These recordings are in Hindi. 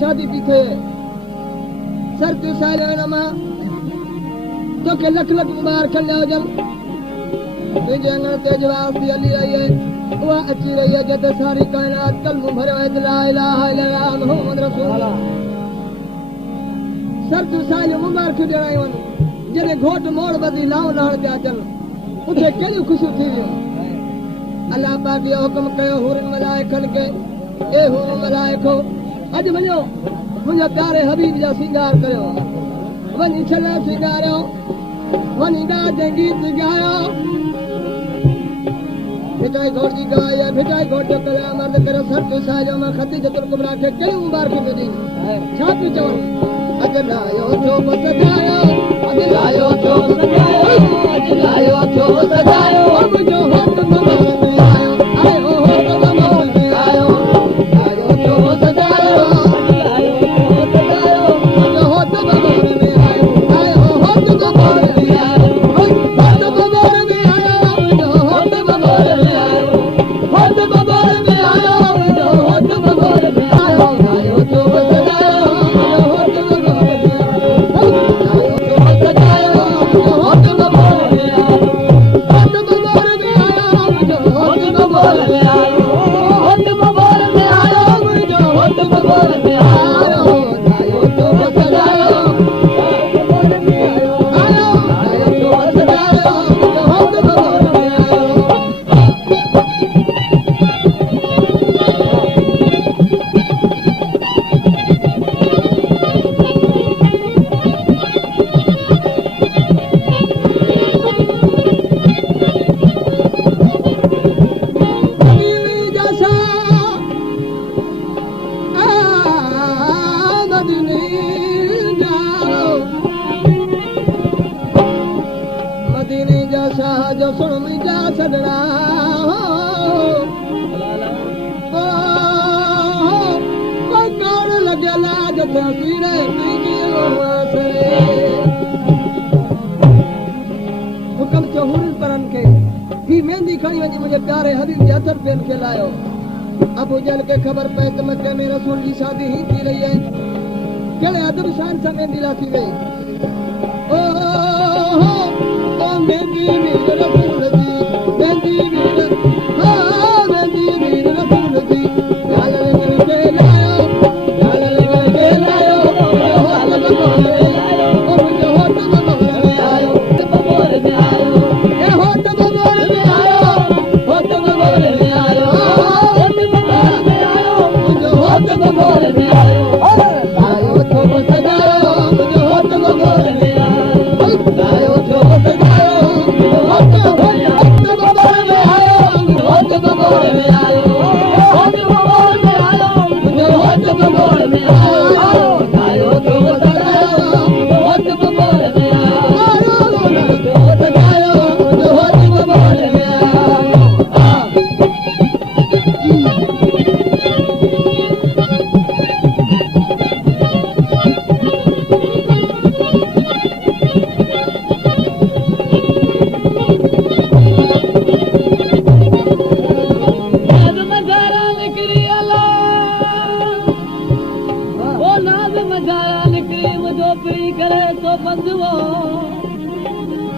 शादी थी थे सर तू साइलेमा तो के लख लख मुबारक ले जल तुझे अंगण ते जवाब दी अली आई है वो अच्छी रही है जद सारी कायनात कलम भरे है ला इलाहा इल्लल्लाह मुहम्मद रसूल सर तू साइले मुबारक जणाई वन जने घोट मोड़ बदी लाव लहड़ जा चल उथे केली खुशी थी अल्लाह पाक यो हुक्म कयो हुरन मलाइकन के ए हुरन मलाइको अज वञो मुंहिंजा प्यारे हबीब जा सिंगार कयो वञी छल सिंगारियो वञी गाज गीत ॻायो भिटाई घोट जी गाय है भिटाई घोट जो कला मर्द करे सर तू साजो मां खदीजतुल कुबरा खे कई मुबारक दी छा तू चवण अज लायो जो सजायो अज लायो जो सजायो अज लायो जो सजायो अब जो हक ममल में आयो आयो हो ममल में आयो लायो जो सजायो तस्वीरें वीडियो आसरे हुक्म चहुर परन के ही मेहंदी खड़ी वञी मुझे प्यारे हबीब जे हथर पेन के लायो अबू जहल के खबर पए त मक्के में रसूल जी शादी ही थी रही है केड़े अदब शान सां मेहंदी लाथी गई ओ मेहंदी वीर रसूल जी मेहंदी वीर हाँ मेहंदी वीर रसूल जी लाल रंग के लायो हाल बगोले लायो ओ मुझे होठ बगोले में आयो बगोले में आयो ए होठ बगोले में आयो होठ बगोले में आयो होठ बगोले में आयो मुझे होठ बगोले में आयो आयो तो सजायो मुझे होठ बगोले में आयो आयो तो सजायो होठ बगोले में आयो होठ बगोले में आयो होठ बगोले में आयो मुझे होठ बगोले में आयो आयो तो सजायो होठ बगोले में आयो तो सजायो मुझे होठ बगोले में आयो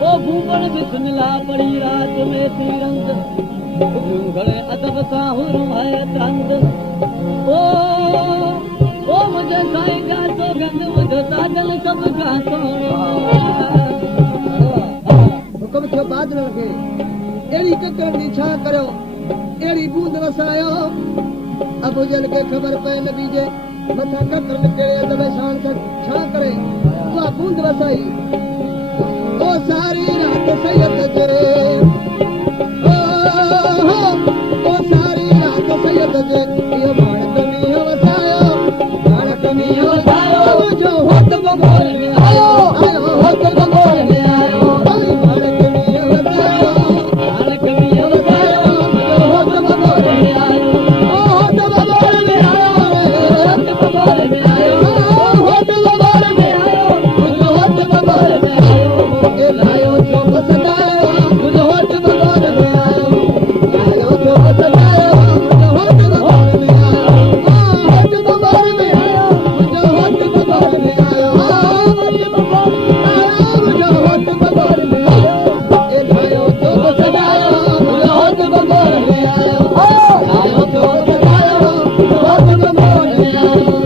बिस्मिल्लाह पड़ी रात में तिरंग घड़े अदब साहुर है तंग ओ मुझे साईं जा तो गंद मुझे साजन सब का सोनो हुक्म थियो बादल के एड़ी ककर दी छा करो एड़ी बूंद वसायो अबू जहल के खबर पे नबी जे मथा ककर निकले अदब शान से छा करे तो बूंद वसाई ओ सारी रात सैयद जे ओ सारी रात सैयद जे यो माणक में वसायो जो होठ बगोल में आयो होठ बगोल में आयो माणक में वसायो जो होठ बगोल में आयो होठ बगोल में आयो होठ बगोल में आयो होठ बगोल में आयो जो होठ बगोल में आयो लायो जो सजायो मुझे होठ बगोल में आयो लायो जो सजायो मुझे होठ बगोल में आयो होठ बगोल में आयो मुझे होठ बगोल में आयो होठ बगोल आयो मुझे होठ बगोल में आयो ए लायो जो सजायो मुझे होठ बगोल में आयो लायो जो सजायो मुझे होठ बगोल में आयो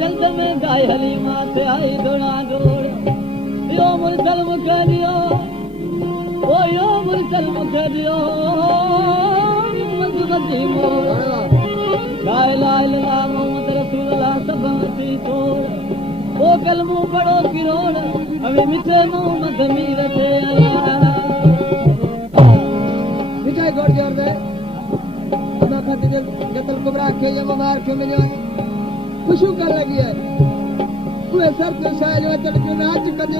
जल्द में गाय हली माथे आई दौड़ा दौड़ यो मुरसल मुख दियो ओ यो मुरसल मुख दियो मधुमती मोर गाय लाल मोहम्मद रसूलुल्लाह सब मती छोड़ ओ कलमू पड़ो किरोड़ अभी मिठे मुंह मधमी रखे मिठाई गोड़ जोर दे अदा खाती जतल कुबरा के ये मुबारक मिलियो खुशू कर लगी है तू सर तो शायद चढ़ के नाच कर